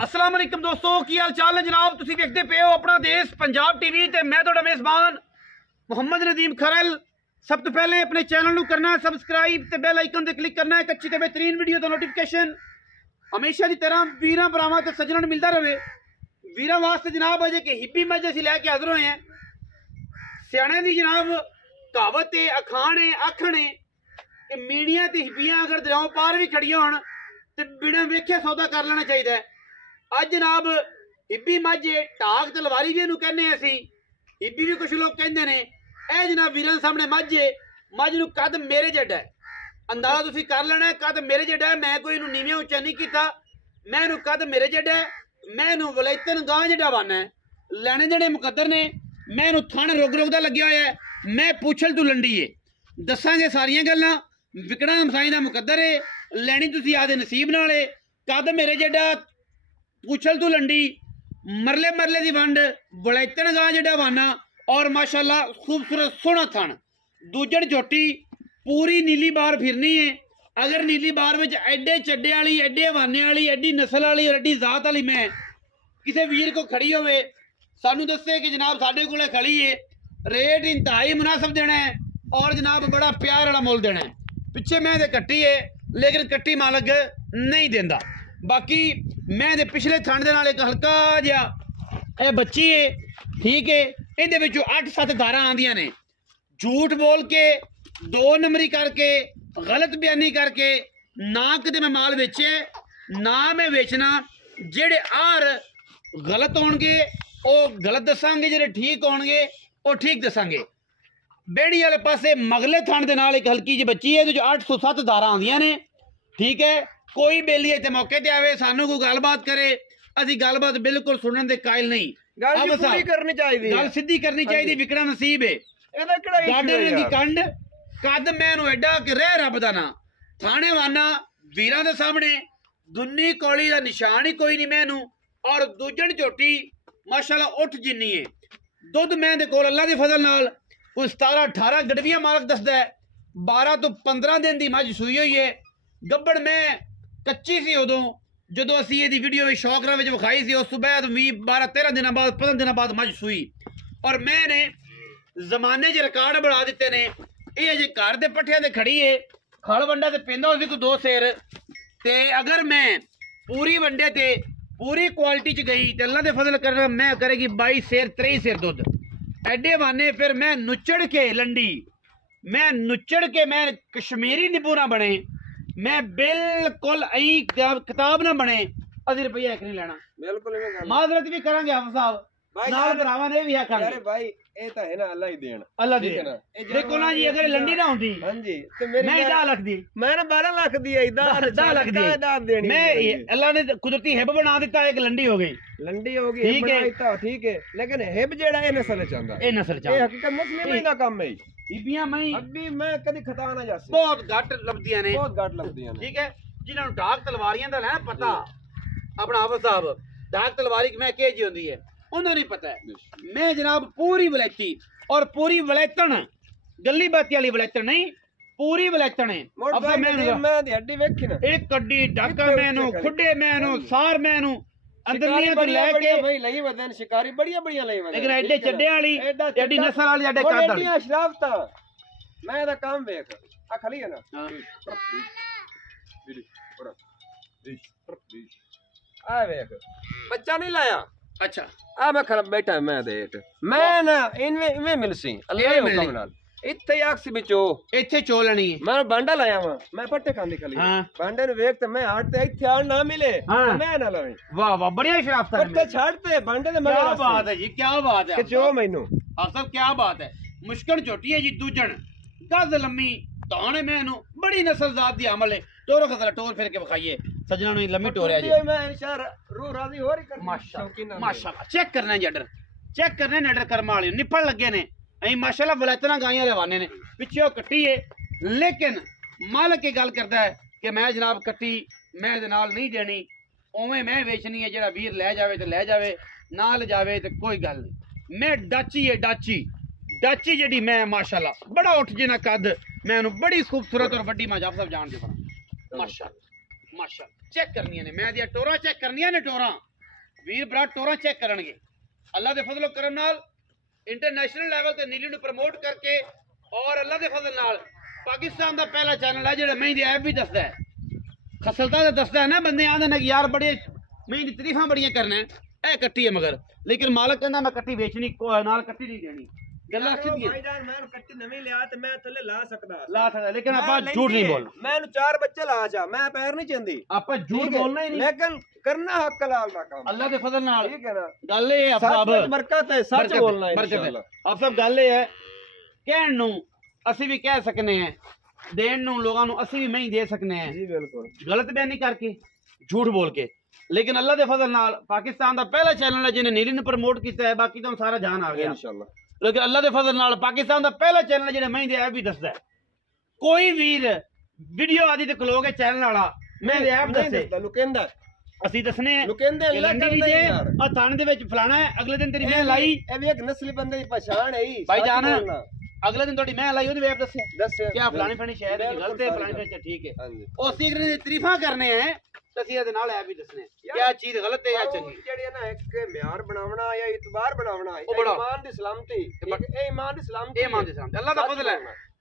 अस्सलाम वालेकुम दोस्तों, की हाल चाल है जनाब। तुसीं देखते पे हो अपना देश पंजाब टीवी ते मैं तुहाडा मेज़बान मुहम्मद नदीम खरल। सब तो पहले अपने चैनल नूं करना है सबसक्राइब ते बेल आइकन ते क्लिक करना है अच्छी ते बेहतरीन वीडियो दा नोटिफिकेशन हमेशा की तरह वीरां भरावां ते सज्जणां नूं मिलता रहे। वीरां वास्ते जनाब अजे कि हिब्बी मज असीं लैके हाज़र होए हैं। सियाणे दी जनाब कहावत है, अखाण है, आखण है कि मीडिया ते हिब्बियां अगर दरियाओं पार भी खड़ियां होण ते बिना वेखे सौदा कर लेना चाहिए। अज जनाब हिब्बी मज ढाक तलवारी भी इहनूं कहने असीं, हिब्बी भी कुछ लोग कहते हैं। यह जनाब वीरां सामने मज है, मज नूं कद मेरे जड्डा है, अंदाजा तुसीं कर लेना है। कद मेरे जड्डा है, मैं कोई इहनूं नीवें उच्चा नहीं कीता। मैं इहनूं कद मेरे जड्डा है, मैं इहनूं वलैतन गां जड्डा बनना है। लैने देने मुकद्दर ने, मैं इहनूं थण रुग रुग दा लग्या होया है। मैं पूछल तू लंडी है, दसांगे सारियां गल्लां। विकड़ा हमसाई दा मुकद्दर है, लैनी तुसीं आदे नसीब नाल है। कद मेरे जड्डा, पूछल तू लंडी, मरले मरले दी वंड, वलैतन गां जड्डा वाना और माशाअल्लाह खूबसूरत सोहना थण। दूजण झोटी पूरी नीली बार फिरनी है। अगर नीली बार में एडे चड्डे वाली, एडे वाने वाली, एडी नस्ल वाली और एडी जात वाली मैं किसी वीर को खड़ी होवे, सानू दसे कि जनाब साडे कोले खड़ी है, रेट इंतहाई मुनासिब देना है और जनाब बड़ा प्यार वाला मुल देना है। पिछे मैं दे कट्टी है लेकिन कट्टी मालक नहीं देंदा। बाकी मैं दे पिछले थण दे नाल एक हल्का जिहा ए बच्ची है, ठीक है। इहदे विचों 8-7 धारां आंदियां ने। झूठ बोल के, 2 नंबरी करके, गलत बयानी करके ना किते मैं माल बेचे ना मैं बेचना। जेड़े आर गलत होणगे ਉਹ गलत दसांगे, ਜਿਹੜੇ ठीक होणगे ਉਹ ठीक दसांगे। बेड़ी वाले पासे मगले थण दे नाल एक हल्की जी बच्ची है, जो 807 धारा आंदियां ने, ठीक है। कोई बेली इत्थे मौके ते आवे, सानू कोई गलबात करे, असीं गलबात बिल्कुल सुनने दे कायल नहीं। गल पूरी करनी चाहिए, गल सीधी करनी चाहिए। विकड़ा नसीब है ਇਹਦਾ ਕਿਹੜਾ गाडे दी कंड कद मैनू एडा कि रह रब दा ना थाने वाना वीरां दे सामने दुन्नी कौली दा निशान ही कोई नहीं मैनू। और दूजण झोटी माशाअल्लाह उठ जिन्नी है। दुध मैं दे कोल अल्लाह दी फजल नाल कोई 17-18 गड़वियां मालक दसदा है। 12 तो 15 दिन दी मझ सूई हुई है। गब्बड़ मैं कच्ची सी उदों जदों असीं इहदी वीडियो में शौकरा विच विखाई सी। उस तो बाद 12-13 दिन बाद 15 दिन बाद मझ सूई और मैंने जमाने च रिकॉर्ड बना दिते ने। ये अजे घर दे पट्ठियां ते खड़ी है, खड़ वंडा ते पेंदा उसी को 2 सेर ते अगर मैं पूरी वंडे ते पूरी क्वालिटी च गई तो अल्लाह दे फजल करना मैं करेगी 22 सेर 23 सेर दुध एडे वाने। फिर मैं नुचड़ के लंडी, मैं नुचड़ के मैं कश्मीरी नींबू ना बने, मैं बिल्कुल आई किताब ना बने। 80 रुपया एक नहीं लेना, बिल्कुल माजरत भी करांगे आप साहब नाल भरावां ने भी आखण। अरे भाई ये तो है ना अल्लाह ही देन, अल्लाह दी देखो ना जी। अगर लंडी ना होंदी हां जी तो मेरी मैं 10 लाख दी, मैं 12 लाख दी है। 10 लाख दी देनी मैं। अल्लाह ने कुदरती हिब बना दिता, एक लंडी हो गई, लंडी होगी, ठीक है, तो ठीक है। लेकिन हिब जेड़ा ए नस्ल चाहंदा, ए नस्ल ए चाहंदा हकीकत मुस्लिम दा काम है। बीबियां मई अभी मैं कदी खता ना जासी, बहुत घट लभदियां ने, बहुत घट लगदियां ने, ठीक है। जिन्हां नूं ढाक तलवारियां दा लेना पता अपना हाफिज साहब, ढाक तलवारी मैं के जी होंदी है उन्हें नहीं पता है। मैं जनाब पूरी वलैती और पूरी वलैतन, गली बाती वाली वलैतन नहीं, पूरी वलैतन है। अब मैं दी हड्डी वेखी ना, एक कड्डी ढाका मैनू, खुडे मैनू, सार मैनू, अंदरलियां तो लेके भाई लई वदन शिकारी बढ़िया लई वदन। लेकिन एडे चड्डे वाली, एडी नस्ल वाली, एडे काद वाली शराफता मैं दा काम वेख आ खली है ना। हां आ वेख बच्चा नहीं लाया। अच्छा आ मैं खड़ा बैठा मैं देख मैं ना इनमें मिलसी अल्लाह दे हुक्म नाल इत्थे आक्सी बिचो इत्थे चोलनी मैं बांडा लाया वा, मैं पट्टे खांदी खली बांडे ने वेख ते मैं हाट ते इत्थे आ ना मिले मैं ना लावे। वाह वाह बढ़िया शराफत है। पट्टे छाड़ते बांडे दे मगर क्या बात है जी, क्या बात है कि जो मैनू असल क्या बात है। मुश्किल छोटी है जी, दूजण गज लम्मी ताने मैनू बड़ी नस्ल जात दी अमल है। टोरो खतरा टोर फिर के बखाइए सजना नु लम्मी टोर है जी। मैं इंशाअल्लाह रूह राजी हो रही कर माशाअल्लाह माशाअल्लाह। चेक करना जी अडर, चेक करने नडर कर्म वाले निपल लगे ने अई माशाअल्लाह वलैतना गाइयां रवाने ने पिछे कट्टी है। लेकिन मालिक की गल करदा है कि मैं जनाब कट्टी मैं दे नाल नहीं देनी, उवें मैं वेचनी है। जेड़ा वीर ले जावे तो ले जावे, ना ले जावे तो कोई गल नहीं। मैं डाची है, डाची डाची जेडी मैं माशाअल्लाह बड़ा उठ जिना कद मैनू बड़ी खूबसूरत और वड्डी मां आप सब जान दे माशाअल्लाह माशाअल्लाह। चेक करनी ने मैं दिया टोरा चेक करनी ने टोरा ਵੀਰ ਭਰਾ ਟੋਰਾਂ ਚੈੱਕ ਕਰਨਗੇ ਅੱਲਾ ਦੇ ਫਜ਼ਲ ਕਰਮ ਨਾਲ ਇੰਟਰਨੈਸ਼ਨਲ ਲੈਵਲ ਤੇ ਨੀਲੀ ਨੂੰ ਪ੍ਰਮੋਟ ਕਰਕੇ ਔਰ ਅੱਲਾ ਦੇ ਫਜ਼ਲ ਨਾਲ ਪਾਕਿਸਤਾਨ ਦਾ ਪਹਿਲਾ ਚੈਨਲ ਹੈ ਜਿਹੜਾ ਮਹੀਂ ਦੀ ਐਪ ਵੀ ਦੱਸਦਾ ਹੈ ਖਸਲਤਾ ਦਾ ਦੱਸਦਾ ਹੈ ਨਾ ਬੰਦੇ ਆਂਦੇ ਨੇ ਯਾਰ ਬੜੇ ਮਹੀਂ ਦੀ ਤਾਰੀਫਾਂ ਬੜੀਆਂ ਕਰਨਾ ਇਹ ਕੱਟੀ ਹੈ ਮਗਰ ਲੇਕਿਨ ਮਾਲਕ ਕਹਿੰਦਾ ਮੈਂ ਕੱਟੀ ਵੇਚਣੀ ਨਾਲ ਕੱਟੀ ਨਹੀਂ ਦੇਣੀ ਗੱਲਾਂ ਸਿੱਧੀਆਂ ਭਾਈਜਾਨ ਮੈਂ ਕੱਟੀ ਨਵੀਂ ਲਿਆ ਤੇ ਮੈਂ ਥੱਲੇ ਲਾ ਸਕਦਾ ਲੇਕਿਨ ਆਪਾਂ ਝੂਠ ਨਹੀਂ ਬੋਲਣਾ ਮੈਂ ਇਹਨੂੰ 4 ਬੱਚੇ ਲਾ ਜਾ ਮੈਂ ਪੈਰ ਨਹੀਂ ਚੰਦੀ ਆਪਾਂ ਝੂਠ ਬੋਲਣਾ ਹੀ ਨਹੀਂ ਲੇਕਿਨ ਕਰਨਾ ਹੱਕ ਲਾਲ ਦਾ ਕੰਮ ਅੱਲਾ ਦੇ ਫਜ਼ਲ ਨਾਲ ਠੀਕ ਹੈ ਨਾ ਗੱਲ ਇਹ ਹੈ ਆਪ ਬਰਕਤ ਹੈ ਸੱਚ ਬੋਲਣਾ ਹੈ ਇਨਸ਼ਾਅੱਲਾ ਆਪ ਸਭ ਗੱਲ ਇਹ ਹੈ ਕਹਿਣ ਨੂੰ ਅਸੀਂ ਵੀ ਕਹਿ ਸਕਨੇ ਆ ਦੇਣ ਨੂੰ ਲੋਕਾਂ ਨੂੰ ਅਸੀਂ ਵੀ ਨਹੀਂ ਦੇ ਸਕਨੇ ਆ ਜੀ ਬਿਲਕੁਲ ਗਲਤ ਬਿਆਨੀ ਕਰਕੇ ਝੂਠ ਬੋਲ ਕੇ ਲੇਕਿਨ ਅੱਲਾ ਦੇ ਫਜ਼ਲ ਨਾਲ ਪਾਕਿਸਤਾਨ ਦਾ ਪਹਿਲਾ ਚੈਨਲ ਹੈ ਜਿਹਨੇ ਨੀਲੀ ਨੂੰ ਪ੍ਰਮੋਟ ਕੀਤਾ ਹੈ ਬਾਕੀ ਤਾਂ ਸਾਰਾ ਜਾਨ ਆ ਗਿਆ ਇਨਸ਼ਾਅੱਲਾ ਲੇਕਿਨ ਅੱਲਾ ਦੇ ਫਜ਼ਲ ਨਾਲ ਪਾਕਿਸਤਾਨ ਦਾ ਪਹਿਲਾ ਚੈਨਲ ਜਿਹੜਾ ਮੈਂ ਦੇ ਐਪ ਵੀ ਦੱਸਦਾ ਕੋਈ ਵੀਰ ਵੀਡੀਓ ਆਦੀ ਤੇ ਖਲੋ ਕੇ ਚੈਨਲ ਵਾਲਾ ਮੈਂ ਦੇ ਐਪ ਦੱਸੇ ਤੈਨੂੰ ਕਹਿੰਦਾ ਅਸੀਂ ਦੱਸਣੇ ਆ ਕਹਿੰਦੇ ਅੱਲਾ ਕਹਿੰਦੇ ਆ ਥਾਣੇ ਦੇ ਵਿੱਚ ਫਲਾਣਾ ਹੈ ਅਗਲੇ ਦਿਨ ਤੇਰੀ ਮੈਂ ਲਾਈ ਇਹ ਵੀ ਇੱਕ ਨਸਲੀ ਬੰਦੇ ਦੀ ਪਛਾਣ ਹੈ ਭਾਈ ਜਾਨ ਅਗਲੇ ਦਿਨ ਤੁਹਾਡੀ ਮੈਂ ਲਾਈ ਉਹਦੀ ਵੇਬ ਦੱਸਿਆ ਕਿ ਆ ਫਲਾਣੀ ਫਲਾਣੀ ਸ਼ਹਿਰ ਦੀ ਗਲਤ ਹੈ ਫਲਾਣੀ ਫਲਾਣੀ ਠੀਕ ਹੈ ਉਹ ਅਸੀਂ ਅਗਲੇ ਦੀ ਤਾਰੀਫਾਂ ਕਰਨੇ ਆ ਅਸੀਂ ਇਹਦੇ ਨਾਲ ਐ ਵੀ ਦੱਸਣੇ ਕਿਆ ਚੀਜ਼ ਗਲਤ ਹੈ ਜਾਂ ਚੰਗੀ ਜਿਹੜੀ ਹੈ ਨਾ ਇੱਕ ਮਿਆਰ ਬਣਾਉਣਾ ਜਾਂ ਇਤਬਾਰ ਬਣਾਉਣਾ ਇਮਾਨ ਦੀ ਸਲਾਮਤੀ ਇਹ ਇਮਾਨ ਦੀ ਸਲਾਮਤੀ ਅੱਲਾਹ ਦਾ ਫਜ਼ਲ ਹੈ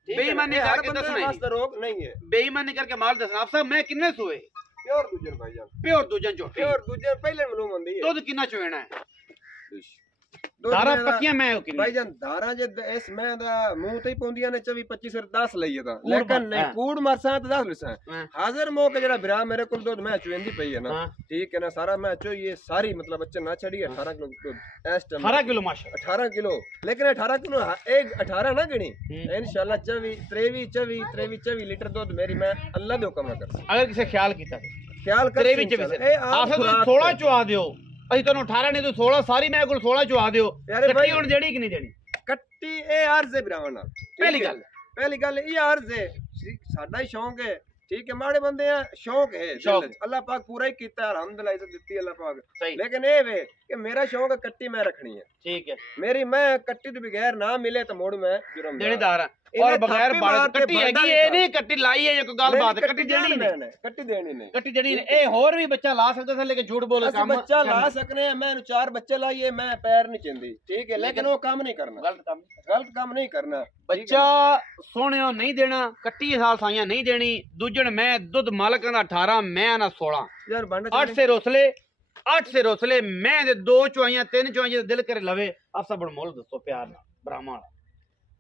ਬੇਈਮਾਨੀ ਕਰਕੇ ਦੱਸਣਾ ਰੋਕ ਨਹੀਂ ਹੈ ਬੇਈਮਾਨੀ ਕਰਕੇ ਮਾਲ ਦੱਸਣਾ ਆਪ ਸਾਹਿਬ ਮੈਂ ਕਿੰਨੇ ਸੋਏ ਪਿਓਰ ਦੂਜਨ ਭਾਈਜਾਨ ਪਿਓਰ ਦੂਜਨ ਝੋਟੀ ਪਿਓਰ ਦੂਜਨ ਪਹਿਲੇ ਮਾਲੂਮ ਹੁੰਦੀ ਹੈ ਦੁੱਧ ਕਿੰਨਾ ਚੋਣਾ ਹੈ ਧਾਰਾ ਪੱਕੀਆਂ ਮੈਂ ਕਿੰਨੀ ਭਾਈਜਾਨ ਧਾਰਾ ਜੇ ਇਸ ਮੈਂ ਦਾ ਮੂੰਹ ਤੇ ਹੀ ਪਉਂਦੀਆਂ ਨੇ 24 25 ਸਿਰ 10 ਲਈਏ ਤਾਂ ਲੇਕਿਨ ਨਹੀਂ ਕੂੜ ਮਰਸਾਂ ਤੇ 10 ਲਿਸਾਂ ਹਾਜ਼ਰ ਮੌਕੇ ਜਿਹੜਾ ਵਿਰਾ ਮੇਰੇ ਕੋਲ ਦੁੱਧ ਮੈਂ ਚੁੰਦੀ ਪਈ ਹੈ ਨਾ ਠੀਕ ਹੈ ਨਾ ਸਾਰਾ ਮੈਂ ਚੋਈਏ ਸਾਰੀ ਮਤਲਬ ਬੱਚੇ ਨਾ ਛੜੀ 18 ਕਿਲੋ ਦੁੱਧ ਇਸ ਟਾਈਮ 18 ਕਿਲੋ ਮਾਸ਼ਾ 18 ਕਿਲੋ ਲੇਕਿਨ 18 ਕਿਲੋ एक 18 ना गिनी इंशाल्लाह 24 लीटर दूध मेरी मैं अल्लाह दे हुक्म कर अगर किसी ख्याल कीता ख्याल कर 16 चुआ दियो ਅਸੀਂ ਤੁਹਾਨੂੰ 18 ਨਹੀਂ ਤੂੰ 16 ਸਾਰੀ ਮੈਂ ਕੋਲ 16 ਚੁਆ ਦਿਓ ਕੱਟੀ ਹੁਣ ਦੇਣੀ ਕਿ ਨਹੀਂ ਦੇਣੀ ਕੱਟੀ ਇਹ ਅਰਜ਼ ਹੈ ਭਰਾਵਾਂ ਨਾਲ ਪਹਿਲੀ ਗੱਲ ਇਹ ਅਰਜ਼ ਹੈ ਸਾਡਾ ਹੀ ਸ਼ੌਂਕ ਹੈ ठीक है माड़े बंदे हैं शौक है अल्लाह पाक पूरा ही कीता है अलहमदुलिल्लाह इज्जत दी अल्लाह पाक लेकिन ये वे कि मेरा शौक है कट्टी मैं रखनी है ठीक है मेरी मैं कट्टी तो बगैर ना मिले तो मोड़ में देनेदार और बगैर कट्टी हैगी ये नहीं कट्टी लाई है कोई गल बात कट्टी देनी नहीं कट्टी देनी नहीं कट्टी देनी नहीं ए और भी बच्चा ला सकदा था लेकिन झूठ बोले काम बच्चा ला सकने मैं 4 बच्चे लाइए मैं पैर नहीं चंदी ठीक है लेकिन वो काम नहीं करना गलत काम नहीं करना बच्चा सोने नहीं देना कट्टी साल साइयां नहीं देनी दूजन मैं दुध मालक का 18 मैं ना 16 यार 8 से रोसले मैं दे 2 चुआइयां 3 चुआइयां दिल करे लवे आप सब मोल दसो प्यार ना ब्राह्मण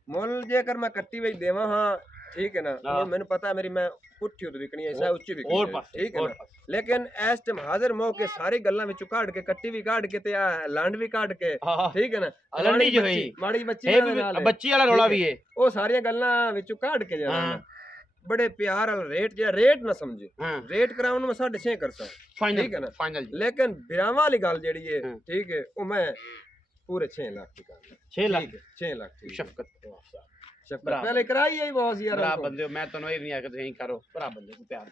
मुल जेकर मैं कट्टी वही देवा हाँ ठीक है ना मैंने पता है मेरी मैं पुट्ठी तो बिकनी है ऐसा उच्ची बिकनी ठीक है ना लेकिन इस टाइम हाजिर मौके सारी गल्लां विचों काट के कट्टी भी काट के ते लांड भी काट के ठीक है ना लंडी जो है माड़ी बच्ची बच्ची वाला रोला भी है वो सारी गल्लां विचों काट के जाना बड़े प्यार वाला रेट ना समझे रेट कराउन में 6.5 करसा ठीक है ना फाइनल लेकिन बिरावा वाली गल जेड़ी है ठीक है वो मैं पूरे 6 लाख की 6 लाख 6 लाख शफकत पहले कराई है बहुत यार भरा बंदे मैं तन्नू ये नहीं आके ਤੁਸੀਂ करो भरा बंदे को प्यार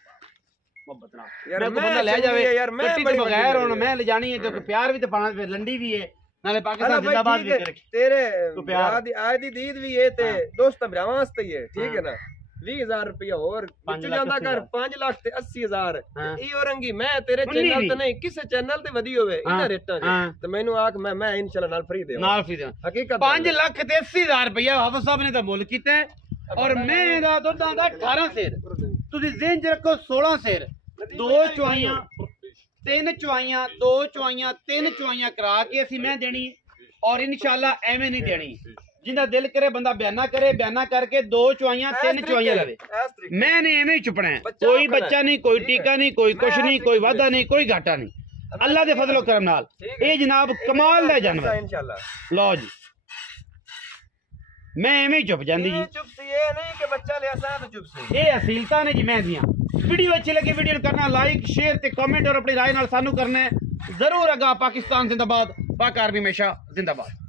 मोहब्बत ना यार मैं बंदा ले जावे यार मैं बगैर हुन मैं ले जानी है तो प्यार भी तो पाना पे लंडी भी है नाले पाकिस्तान जिंदाबाद भी करे तेरे प्यार दी आज दी दीद भी है ते दोस्त भरावां वास्ते ही है ठीक है ना 20000 रुपया और ਜਾਂਦਾ ਕਰ 5 ਲੱਖ ਤੇ 80000 ਇਹ ਔਰੰਗੀ ਮੈਂ ਤੇਰੇ ਚੈਨਲ ਤੇ ਨਹੀਂ ਕਿਸੇ ਚੈਨਲ ਤੇ ਵਧੀ ਹੋਵੇ ਇਹਨਾਂ ਰੇਟਾਂ ਤੇ ਮੈਨੂੰ ਆਖ ਮੈਂ ਇਨਸ਼ਾਅੱਲਾ ਨਾਲ ਫ੍ਰੀ ਦੇਵਾਂ ਨਾਲ ਫ੍ਰੀ ਦੇਵਾਂ ਹਕੀਕਤ 5 ਲੱਖ ਤੇ 80000 ਰੁਪਇਆ ਹਾਫਿਜ਼ ਸਾਹਿਬ ਨੇ ਤਾਂ ਮੁੱਲ ਕੀਤਾ ਔਰ ਮੈਂ ਦਾ ਦੁੱਧਾਂ ਦਾ 18 ਸੇਰ ਤੁਸੀਂ ਜ਼ਿਹਨ ਚ ਰੱਖੋ 16 ਸੇਰ 2 ਚੁਆਈਆਂ 3 ਚੁਆਈਆਂ 2 ਚੁਆਈਆਂ 3 ਚੁਆਈਆਂ ਕਰਾ ਕੇ ਅਸੀਂ ਮੈਂ ਦੇਣੀ ਔਰ ਇਨਸ਼ਾਅੱਲਾ ਐਵੇਂ ਨਹੀਂ ਦੇਣੀ जिंदा दिल करे बंदा बयाना करे बयाना करके 2 चुआइयां 3 चुआइयां लवे मैंने एवें ही चुपना है कोई बच्चा नहीं कोई टीका नहीं कोई कुछ नहीं कोई वादा नहीं कोई घाटा नहीं अल्लाह दे फजलो करम नाल ये जनाब कमाल दा जानवर इंशाअल्लाह लो जी मैं एवें ही चुप जांदी जी चुप सी ये नहीं कि बच्चा ले आसा तो चुप सी ये असीलता ने जी मैं दियां वीडियो अच्छी लगी वीडियो करना लाइक शेयर ते कमेंट और अपनी राय नाल सानू करना है जरूर। अगा पाकिस्तान जिंदाबाद, पाक आर्मी हमेशा जिंदाबाद।